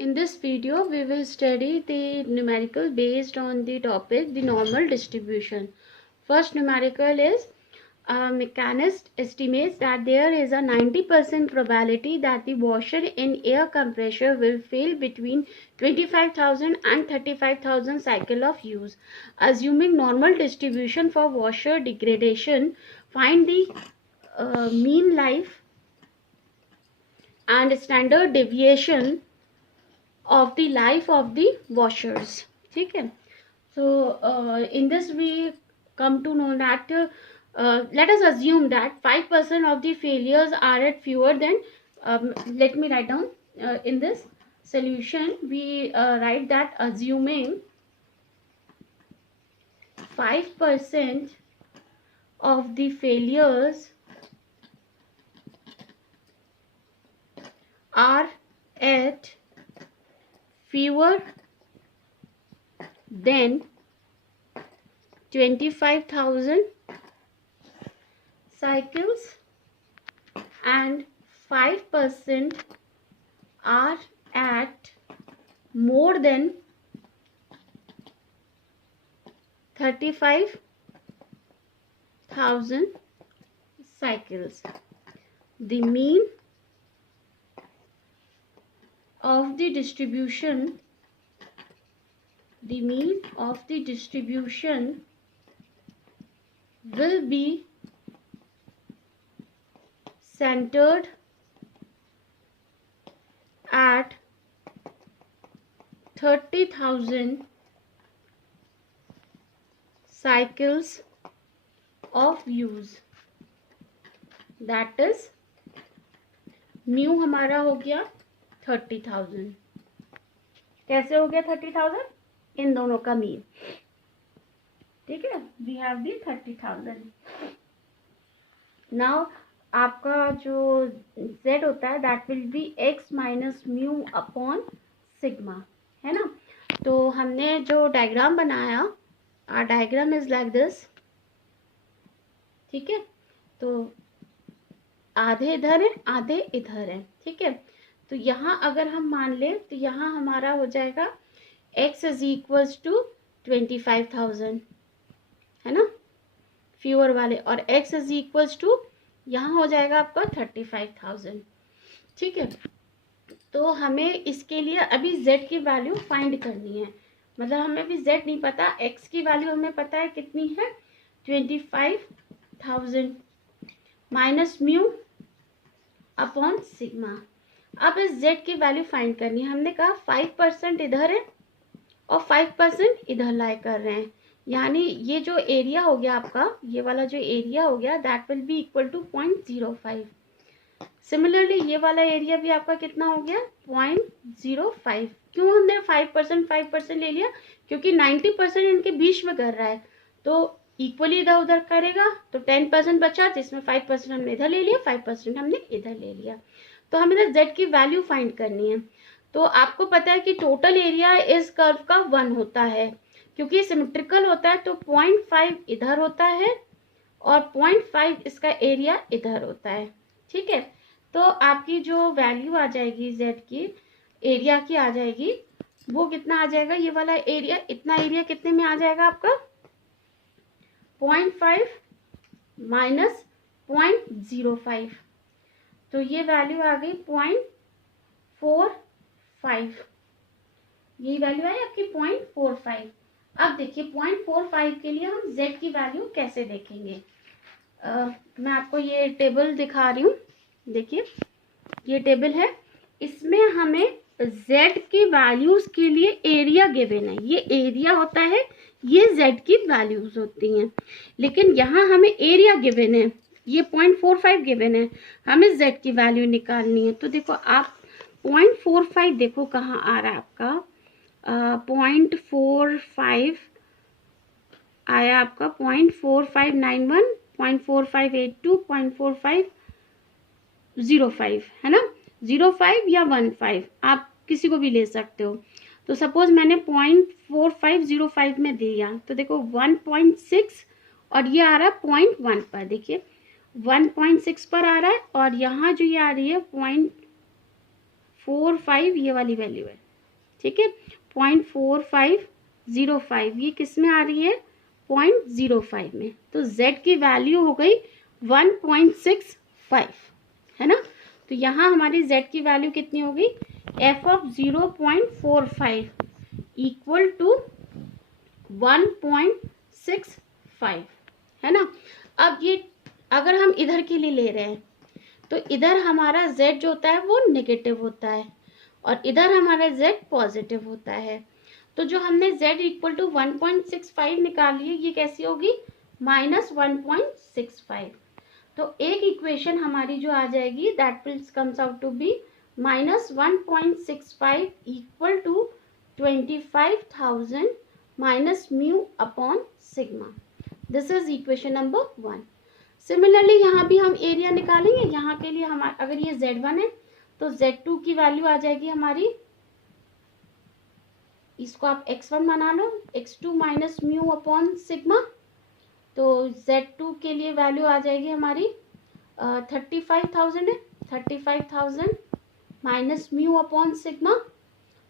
In this video, we will study the numerical based on the topic the normal distribution. First numerical is a mechanist estimates that there is a 90% probability that the washer in air compressor will fail between 25,000 and 35,000 cycle of use. Assuming normal distribution for washer degradation, find the mean life and standard deviation of the life of the washers. ठीक है. So in this we come to know that let us assume that 5% of the failures are at fewer than let me write down in this solution we write that assuming 5% of the failures are at fewer than 25,000 cycles and 5% are at more than 35,000 cycles. The mean of the distribution will be centered at 30,000 cycles of use. That is mu हमारा हो गया 30,000. कैसे हो गया 30,000? इन दोनों का mean. ठीक है, वी हैव दी 30,000. नाउ आपका जो z होता है that will be x minus mu upon sigma, है ना. तो हमने जो डायग्राम बनाया, our diagram is like this. ठीक है, तो आधे इधर है आधे इधर है. ठीक है, तो यहाँ अगर हम मान लें तो यहाँ हमारा हो जाएगा x इज इक्वल्स टू 25,000, है ना, फ्यूअर वाले, और x इज इक्वल्स टू यहाँ हो जाएगा आपका 35,000. ठीक है, तो हमें इसके लिए अभी z की वैल्यू फाइंड करनी है. मतलब हमें अभी z नहीं पता, x की वैल्यू हमें पता है कितनी है 25,000 माइनस म्यू अपॉन सिग्मा. अब इस z की वैल्यू फाइंड करनी है. हमने कहा 5% इधर है और 5% इधर लाई कर रहे हैं, यानी ये जो एरिया हो गया आपका, ये वाला जो एरिया हो गया that will be equal to 0.05. Similarly ये वाला एरिया भी आपका कितना हो गया 0.05. क्यों हमने 5% ले लिया? क्योंकि 90% इनके बीच में कर रहा है, तो इक्वली इधर उधर करेगा तो 10% बचा, जिसमें 5% हमने इधर ले लिया, 5% हमने इधर ले लिया. तो हमें इधर z की वैल्यू फाइंड करनी है. तो आपको पता है कि टोटल एरिया इस कर्व का 1 होता है, क्योंकि सिमेट्रिकल होता है, तो 0.5 इधर होता है और 0.5 इसका एरिया इधर होता है. ठीक है, तो आपकी जो वैल्यू आ जाएगी z की, एरिया की आ जाएगी, वो कितना आ जाएगा, ये वाला एरिया, इतना एरिया कितने में आ जाएगा आपका 0.5 माइनस 0.05. तो ये वैल्यू आ गई 0.45. यही वैल्यू है आपकी 0.45. अब देखिए 0.45 के लिए हम z की वैल्यू कैसे देखेंगे. मैं आपको ये टेबल दिखा रही हूँ. देखिए ये टेबल है, इसमें हमें z की वैल्यूज के लिए एरिया गिवन है. ये एरिया होता है, ये z की वैल्यूज होती हैं, लेकिन यहाँ हमें एरिया गिवन है, ये 0.45 गिवन है, हमें z की वैल्यू निकालनी है. तो देखो आप 0.45 देखो कहाँ आ रहा है आपका, 0.45 आया आपका 0.4591, 0.4582, 0.4505, है ना, 05 या 15 आप किसी को भी ले सकते हो. तो सपोज मैंने 0.4505 में दिया, तो देखो 1.6 और ये आ रहा है 0.1 पर. देखिए 1.6 पर आ रहा है और यहाँ जो ये आ रही है 0.45 ये वाली वैल्यू है. ठीक है, 0.4505 ये किस में आ रही है, 0.05 में। तो z की वैल्यू हो गई 1.65, है ना। तो यहाँ हमारी z की वैल्यू कितनी हो गई, f ऑफ 0.45 इक्वल टू 1.65, है ना। अब ये अगर हम इधर के लिए ले रहे हैं तो इधर हमारा z जो होता है वो नेगेटिव होता है और इधर हमारा z पॉजिटिव होता है। तो जो हमने z इक्वल टू 1.65 निकाली है ये कैसी होगी, -1.65। तो एक इक्वेशन हमारी जो आ जाएगी that will comes out to be -1.65 equal to 25,000 minus mu upon sigma. This is equation number 1। Similarly यहाँ भी हम एरिया निकालेंगे। यहाँ के लिए हमारा अगर ये z1 है तो z2 की वैल्यू आ जाएगी हमारी, इसको आप x1 बना लो, x2 minus mu upon sigma. तो z2 के लिए वैल्यू आ जाएगी हमारी 35,000 है, 35,000 माइनस म्यू अपॉन सिग्मा।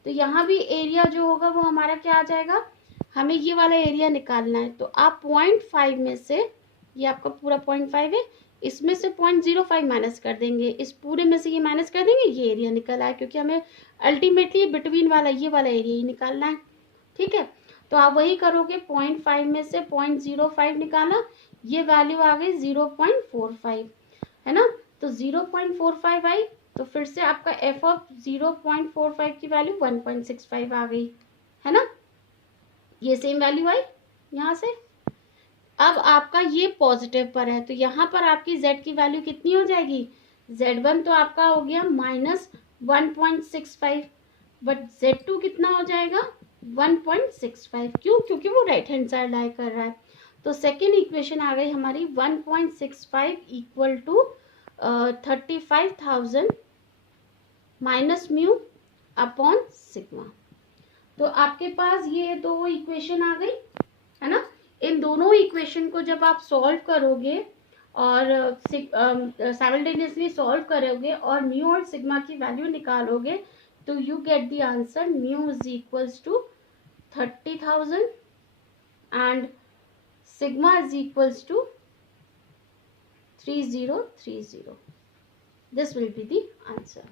तो यहाँ भी एरिया जो होगा वो हमारा क्या आ जाएगा, हमें ये वाला एरिया निकालना है। तो आप 0.5 में से, ये आपका पूरा 0.5 है, इसमें से 0.05 माइनस कर देंगे, इस पूरे में से ये माइनस कर देंगे, ये एरिया निकल आए, क्योंकि हमें अल्टीमेटली बिटवीन वाला ये वाला एरिया ही निकालना है। ठीक है, तो आप वही करोगे, 0.5 में से 0.05 निकाला, ये वैल्यू आ गई 0.45, है ना। तो 0.45 आई, तो फिर से आपका f ऑफ 0.45 की वैल्यू 1.65 आ गई, है ना। ये सेम वैल्यू आई यहाँ से। अब आपका ये पॉजिटिव पर है तो यहाँ पर आपकी z की वैल्यू कितनी हो जाएगी, z1 तो आपका हो गया -1.65, बट z2 कितना हो जाएगा 1.65। क्यों, क्योंकि वो राइट हैंड साइड लाई कर रहा है। तो सेकेंड इक्वेशन आ गई हमारी 1.65 equal to 35,000 minus mu upon sigma. तो आपके पास ये दो इक्वेशन आ गई, है ना। इन दोनों इक्वेशन को जब आप सॉल्व करोगे और साइमल्टेनियसली सॉल्व करोगे और म्यू और सिग्मा की वैल्यू निकालोगे तो you get the answer mu is equals to 30,000 and sigma is equals to 3030. This will be the answer.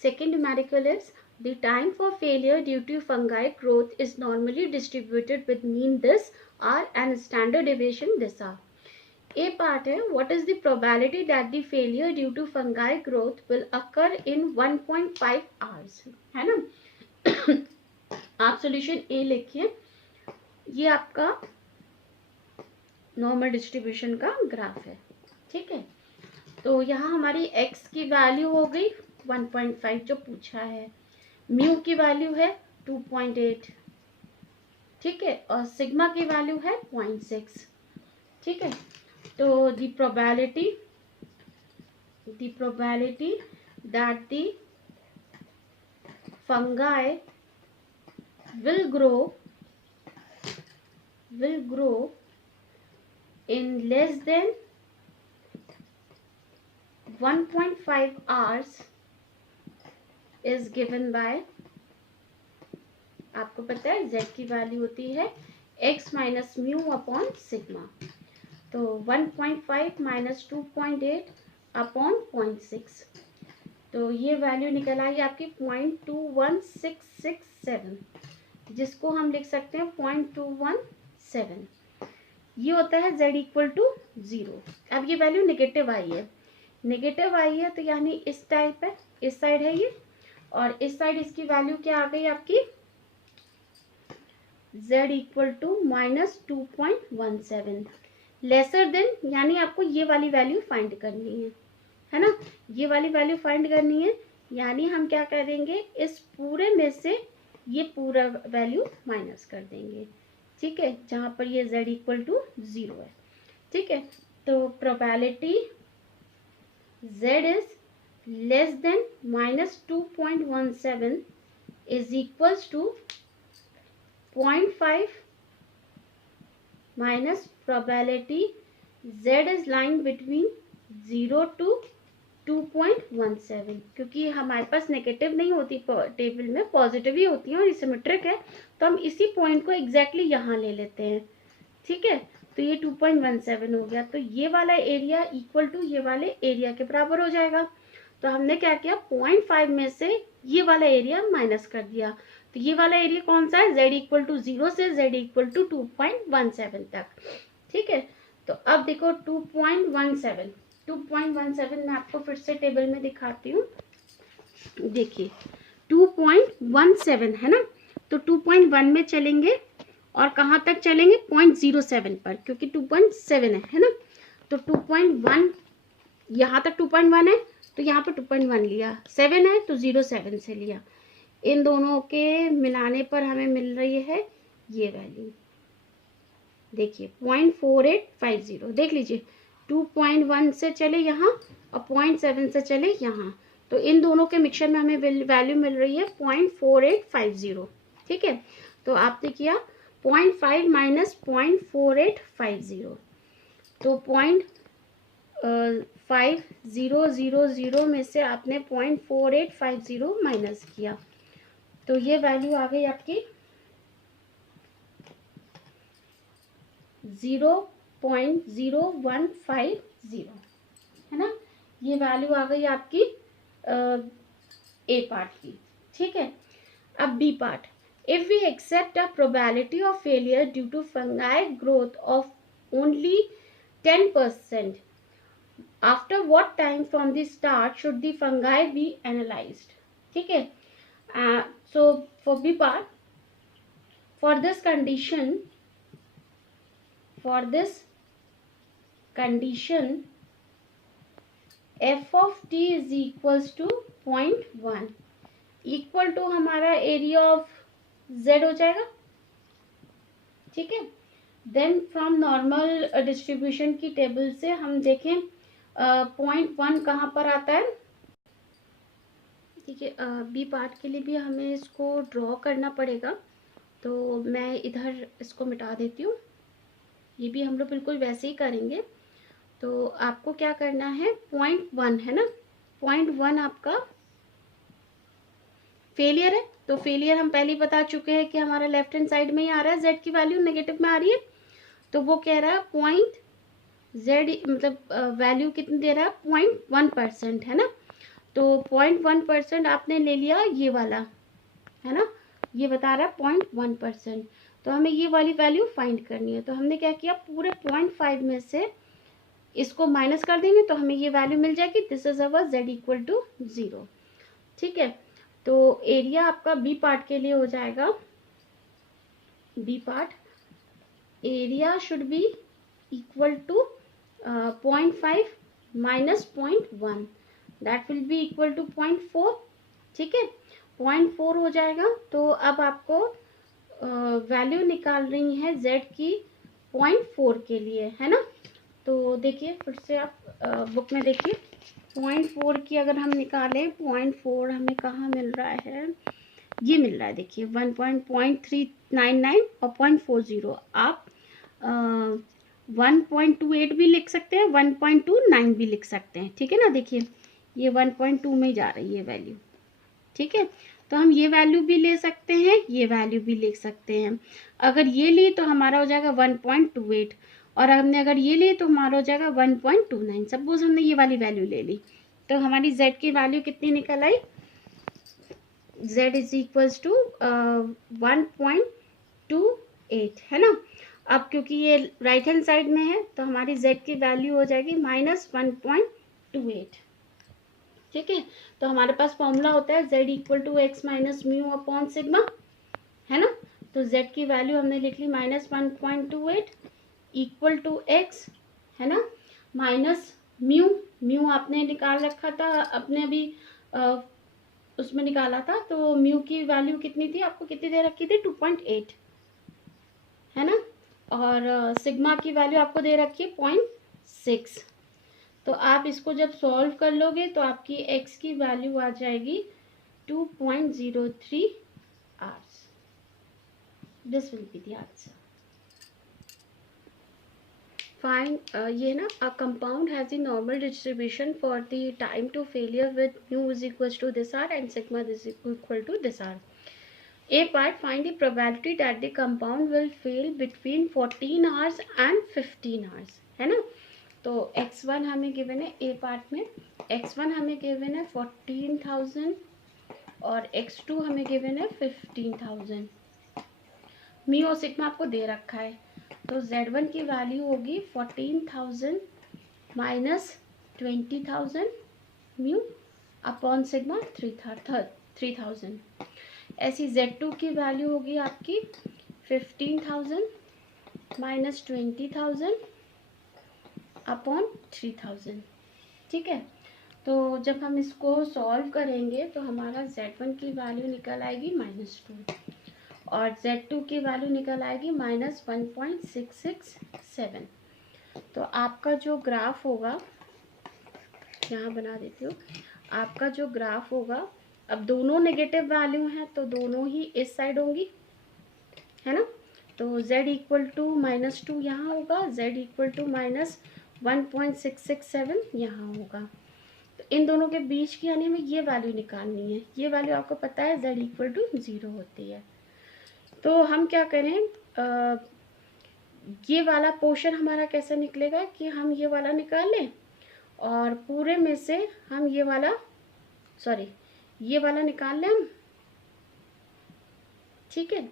Second numerical is the time for failure due to fungi growth is normally distributed with mean this r and standard deviation this r. A part है what is the probability that the failure due to fungi growth will occur in 1.5 hours, है ना। आप solution ए लिखिए, ये आपका normal distribution का graph है, ठीक है। तो यहाँ हमारी x की वैल्यू हो गई 1.5 जो पूछा है, म्यू की वैल्यू है 2.8, ठीक है, और सिग्मा की वैल्यू है 0.6, ठीक है। तो the probability that the fungi will grow in less than 1.5 hours is given by, आपको पता है z की वैल्यू होती है x minus mu upon sigma. तो 1.5 माइनस 2.8 अपॉन 0.6, तो ये वैल्यू निकल आई आपकी 0.21667, जिसको हम लिख सकते हैं 0.217। ये होता है z इक्वल टू 0। अब ये वैल्यू नेगेटिव आई है तो यानी इस टाइप है, इस साइड है ये, और इस साइड इसकी वैल्यू क्या आ गई आपकी z equal to -2.17 lesser than, यानी आपको ये वाली वैल्यू फाइंड करनी है ना, ये वाली वैल्यू फाइंड करनी है। यानी हम क्या करेंगे, इस पूरे में से ये पूरा वैल्यू माइनस कर देंगे, ठीक है, जहाँ पर ये z इक्वल टू 0 है, ठीक है। तो probability z is less than -2.17 is equals to 0.5 minus probability z is lying between 0 to 2.17, क्योंकि हमारे पास नेगेटिव नहीं होती टेबल में, पॉजिटिव ही होती है और सिमेट्रिक है, तो हम इसी पॉइंट को एग्जैक्टली यहाँ ले लेते हैं। ठीक है, तो ये 2.17 हो गया, तो ये वाला एरिया इक्वल टू ये वाले एरिया के बराबर हो जाएगा। तो हमने क्या किया, 0.5 में से ये वाला एरिया माइनस कर दिया, तो ये वाला एरिया कौन सा है, z इक्वल टू 0 से z इक्वल टू 2.17 तक। ठीक है, तो अब देखो 2.17 मैं आपको फिर से टेबल में दिखाती हूँ। देखिए 2.17 है ना, तो 2.1 में चलेंगे और कहाँ तक चलेंगे, 0.07 पर, क्योंकि 2.7 है ना, तो 2.1 यहाँ तक 2.1 है तो यहाँ पर 2.1 लिया, 7 है तो 0.7 से लिया, इन दोनों के मिलाने पर हमें मिल रही है ये वैल्यू। देखिए 0.4850, देख लीजिए 2.1 से चले यहाँ और 0.7 से चले यहाँ, तो इन दोनों के मिक्सचर में हमें वैल्यू मिल रही है 0.4850। ठीक है, तो आपने किया 0.5 माइनस 0.4850, तो 0.5000 में से आपने 0.4850 माइनस किया, तो ये वैल्यू आ गई आपकी 0.0150, है ना, ये वैल्यू आ गई आपकी ए पार्ट की। ठीक है, अब B part, if we accept a probability of failure due to fungi growth of only 10%, after what time from the start should the fungi be analysed. ठीक है, so for B part, for this condition f of t is equals to 0.1 equal to हमारा area of z हो जाएगा। ठीक है, then from normal distribution की table से हम देखें 0.1 कहाँ पर आता है। ठीक है, बी पार्ट के लिए भी हमें इसको ड्रॉ करना पड़ेगा, तो मैं इधर इसको मिटा देती हूँ, ये भी हम लोग बिल्कुल वैसे ही करेंगे। तो आपको क्या करना है, 0.1 है ना, 0.1 आपका फेलियर है, तो फेलियर हम पहले ही बता चुके हैं कि हमारा लेफ्ट हैंड साइड में ही आ रहा है, z की वैल्यू नेगेटिव में आ रही है, तो वो कह रहा है z मतलब वैल्यू कितनी दे रहा है, 0.1% है ना, तो 0.1% आपने ले लिया ये वाला, है ना, ये बता रहा है 0.1%, तो हमें ये वाली वैल्यू फाइंड करनी है। तो हमने क्या किया, पूरे 0.5 में से इसको माइनस कर देंगे तो हमें ये वैल्यू मिल जाएगी, this is our z equal to 0। ठीक है, तो एरिया आपका बी पार्ट के लिए हो जाएगा, B part area should be equal to 0.5 minus 0.1, that will be equal to 0.4। ठीक है, 0.4 हो जाएगा, तो अब आपको वैल्यू निकाल रही है z की 0.4 के लिए, है ना, तो देखिए फिर से आप बुक में देखिए 0.4 की अगर हम निकालें, 0.4 हमें कहाँ मिल रहा है, ये मिल रहा है, देखिए 1.399 और 0.40, आप 1.28 भी लिख सकते हैं, 1.29 भी लिख सकते हैं। ठीक है ना, देखिए ये 1.2 में जा रही है वैल्यू। ठीक है, तो हम ये वैल्यू भी ले सकते हैं, ये वैल्यू भी ले सकते हैं, अगर ये ली तो हमारा हो जाएगा 1.28, और हमने अगर ये ली तो हमारा हो जाएगा 1.29। सपोज हमने ये वाली वैल्यू ले ली, तो हमारी z की वैल्यू कितनी निकल आई, z इज इक्वल्स टू 1.28, है ना। अब क्योंकि ये राइट हैंड साइड में है तो हमारी z की वैल्यू हो जाएगी -1.28। ठीक है, तो हमारे पास फॉर्मूला होता है z equal to X minus mu upon sigma, है ना, तो z की वैल्यू हमने लिख ली -1.28 इक्वल टू x, है ना, माइनस म्यू आपने निकाल रखा था, अपने अभी उसमें निकाला था, तो म्यू की वैल्यू कितनी थी, आपको कितनी दे रखी थी, 2.8, है ना, और सिग्मा की वैल्यू आपको दे रखी है 0.6। तो आप इसको जब सॉल्व कर लोगे तो आपकी x की वैल्यू आ जाएगी 2.03 hours. This will be the answer find ये ना a compound has the normal distribution for the time to failure with mu is equal to this R and sigma is equal to this R. A part, find the probability that the compound will fail between 14 hours and 15 hours, है ना. तो x1 हमें given है A part में, x1 हमें given है 14,000 और x2 हमें गिवन है 15,000. म्यू और सिग्मा आपको दे रखा है, तो z1 की वैल्यू होगी 14,000 माइनस 20,000 म्यू अपॉन सिग्मा 3,000. ऐसी z2 की वैल्यू होगी आपकी 15,000 माइनस 20,000 अपॉन 3,000. ठीक है, तो जब हम इसको सॉल्व करेंगे तो हमारा z1 की वैल्यू निकल आएगी -2 और z2 की वैल्यू निकल आएगी -1.667. तो आपका जो ग्राफ होगा, यहाँ बना देती हूँ, आपका जो ग्राफ होगा, अब दोनों नेगेटिव वैल्यू हैं तो दोनों ही इस साइड होंगी, है ना. तो z इक्वल टू -2 यहाँ होगा, z इक्वल टू -1.667 यहाँ होगा. तो इन दोनों के बीच की यानी हमें ये वैल्यू निकालनी है. ये वैल्यू आपको पता है z इक्वल टू 0 होती है. तो हम क्या करें, ये वाला पोर्शन हमारा कैसे निकलेगा कि हम ये वाला निकाल लें और पूरे में से हम ये वाला निकाल लें हम, ठीक है.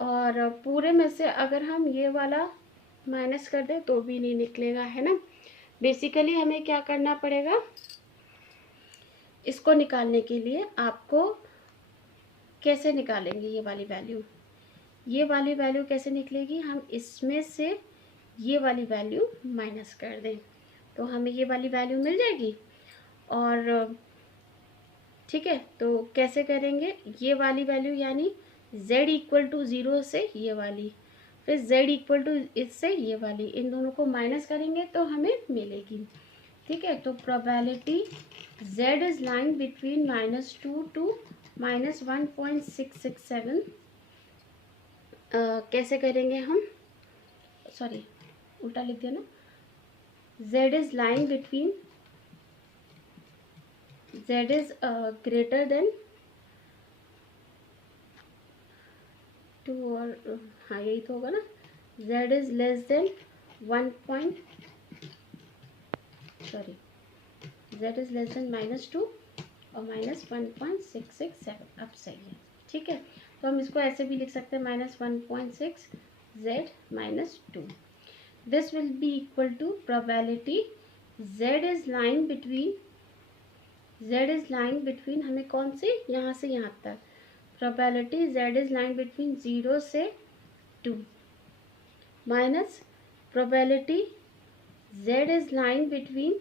और पूरे में से अगर हम ये वाला माइनस कर दें तो भी नहीं निकलेगा, है ना. बेसिकली हमें क्या करना पड़ेगा, इसको निकालने के लिए आपको कैसे निकालेंगे ये वाली वैल्यू कैसे निकलेगी, हम इसमें से ये वाली वैल्यू माइनस कर दें तो हमें ये वाली वैल्यू मिल जाएगी. और ठीक है, तो कैसे करेंगे, ये वाली वैल्यू यानी z इक्वल टू 0 से ये वाली, फिर z इक्वल टू इससे ये वाली, इन दोनों को माइनस करेंगे तो हमें मिलेगी. ठीक है, तो probability z is lying between -2 to -1.667. कैसे करेंगे हम, उल्टा लिख दिया ना. z is lying between, z is greater than 2 और हाँ यही तो होगा ना, z is less than z is less than -2 और -1.667. अब सही है, ठीक है. तो हम इसको ऐसे भी लिख सकते हैं -1.6 z -2. This will be equal to probability z is lying between हमें कौन से, यहाँ से यहाँ तक, probability z is lying between 0 से 2 minus probability z is lying between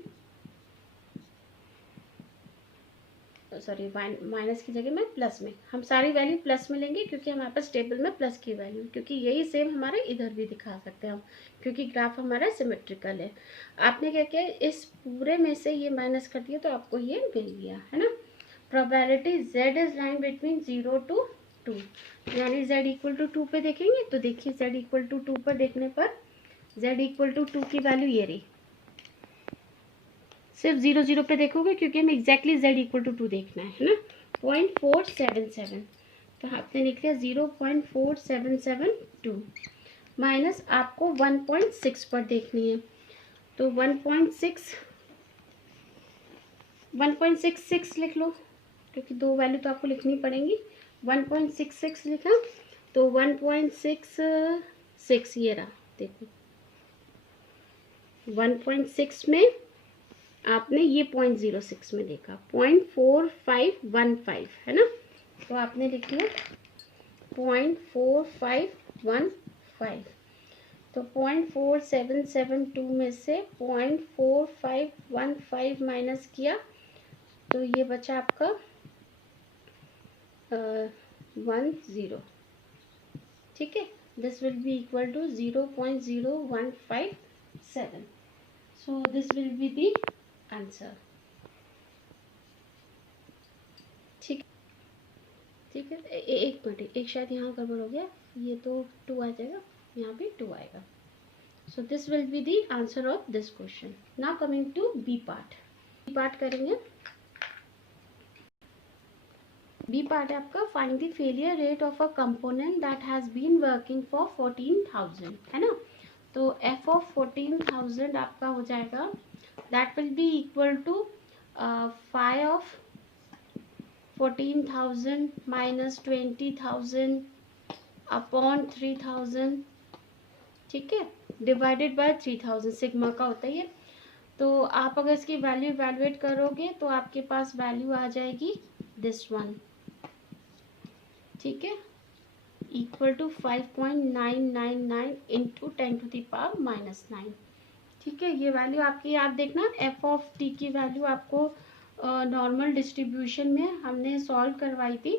minus की जगह में प्लस में, हम सारी वैल्यू प्लस में लेंगे क्योंकि हमारे पास टेबल में प्लस की वैल्यू, क्योंकि यही सेम हमारे इधर भी दिखा सकते हैं हम, क्योंकि ग्राफ हमारा सिमेट्रिकल है. आपने क्या किया, इस पूरे में से ये माइनस कर दिया तो आपको ये मिल गया, है ना. Probability z is line between 0 to 2, यानी z इक्वल टू 2 पे देखेंगे तो देखिए z इक्वल टू 2 पर देखने पर z इक्वल टू 2 की वैल्यू ये रही. सिर्फ 0 पे देखोगे क्योंकि हमें एग्जैक्टली z इक्वल टू 2 देखना है ना. 0.477, तो आपने लिख लिया 0.4772 माइनस आपको 1.6 पर देखनी है तो 1.66 लिख लो क्योंकि दो वैल्यू तो आपको लिखनी पड़ेंगी. 1.66 लिखा तो 1.66 ये रहा, देखो 1.6 में आपने ये 0.06 में देखा 0.4515 है ना, तो आपने लिख लिया 0.4515. तो 0.4772 में से 0.4515 माइनस किया तो ये बचा आपका 10. ठीक है, this will be equal to 0.0157. So this will be the answer. ठीक है, एक मिनट, एक शायद यहाँ गड़बड़ हो गया, ये तो 2 आ जाएगा, यहाँ भी 2 आएगा. So this will be the answer of this question. Now coming to B part. B part करेंगे. B part है आपका find the failure rate of a component that has been working for 14,000, है ना. तो f of 14,000 आपका हो जाएगा, that will be equal to phi of 14,000 minus 20,000 upon 3,000, ठीक है, डिवाइडेड बाय 3,000. सिग्मा का होता है ये. तो आप अगर इसकी वैल्यू इवैल्यूएट करोगे तो आपके पास वैल्यू आ जाएगी दिस वन, ठीक है, इक्वल टू 5.999 इंटू 10⁻⁻9. ठीक है, ये वैल्यू आपकी, आप देखना एफ ऑफ टी की वैल्यू आपको नॉर्मल डिस्ट्रीब्यूशन में हमने सॉल्व करवाई थी,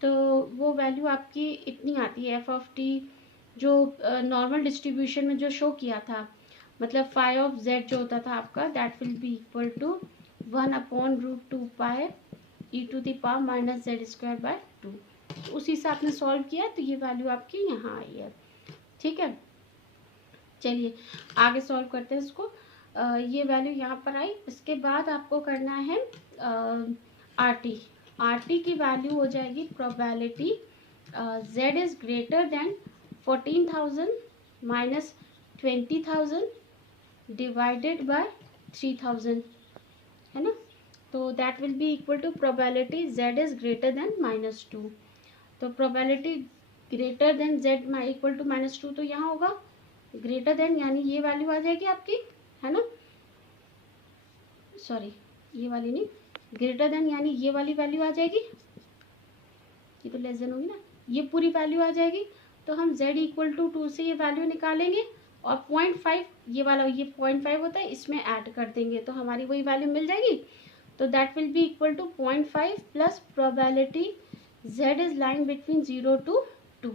तो वो वैल्यू आपकी इतनी आती है. एफ ऑफ टी जो नॉर्मल डिस्ट्रीब्यूशन में जो शो किया था, मतलब फाई ऑफ जेड जो होता था आपका, that will be equal to 1/√2 pi e⁻⁻z²/2. उसी से आपने सॉल्व किया तो ये वैल्यू आपकी यहाँ आई है. ठीक है, चलिए आगे सॉल्व करते हैं इसको. ये वैल्यू यहाँ पर आई. इसके बाद आपको करना है आर टी की वैल्यू हो जाएगी probability z is greater than 14,000 minus 20,000 divided by 3,000, है ना. तो that will be equal to probability z is greater than -2. तो probability greater than z equal to -2, तो यहाँ होगा ग्रेटर देन, यानी ये वैल्यू आ जाएगी आपकी, है ना. सॉरी, ये वाली नहीं, ग्रेटर देन यानी ये वाली वैल्यू आ जाएगी. ये तो लेस देन होगी ना, ये पूरी वैल्यू आ जाएगी. तो हम z इक्वल टू 2 से ये वैल्यू निकालेंगे और 0.5 ये वाला, ये 0.5 होता है, इसमें ऐड कर देंगे तो हमारी वही वैल्यू मिल जाएगी. तो that will be equal to 0.5 plus probability z is lying between 0 to 2.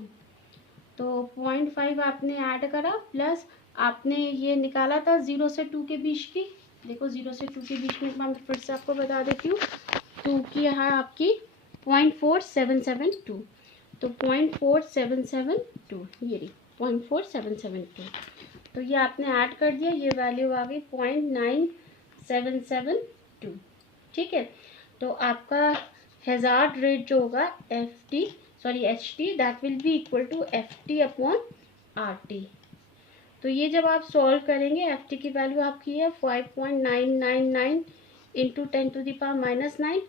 तो 0.5 आपने ऐड करा प्लस आपने ये निकाला था 0 से 2 के बीच की. देखो 0 से 2 के बीच में मैं फिर से आपको बता देती हूँ. 2 की यहाँ आपकी 0.4772, तो 0.4772 ये रही 0.4772. तो ये आपने ऐड कर दिया, ये वैल्यू आ गई 0.9772. ठीक है, तो आपका हैजार्ड रेट जो होगा H T that will be equal to F T upon R T. तो ये जब आप सॉल्व करेंगे, एफ टी की वैल्यू आपकी है 5.999 इंटू 10⁻⁻9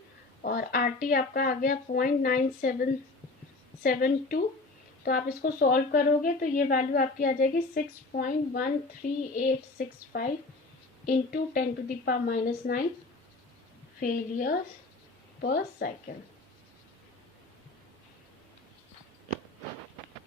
और आर टी आपका आ गया 0.9772. तो आप इसको सॉल्व करोगे तो ये वैल्यू आपकी आ जाएगी 6.13865 इंटू 10⁻⁻9 फेलियर्स पर साइकिल.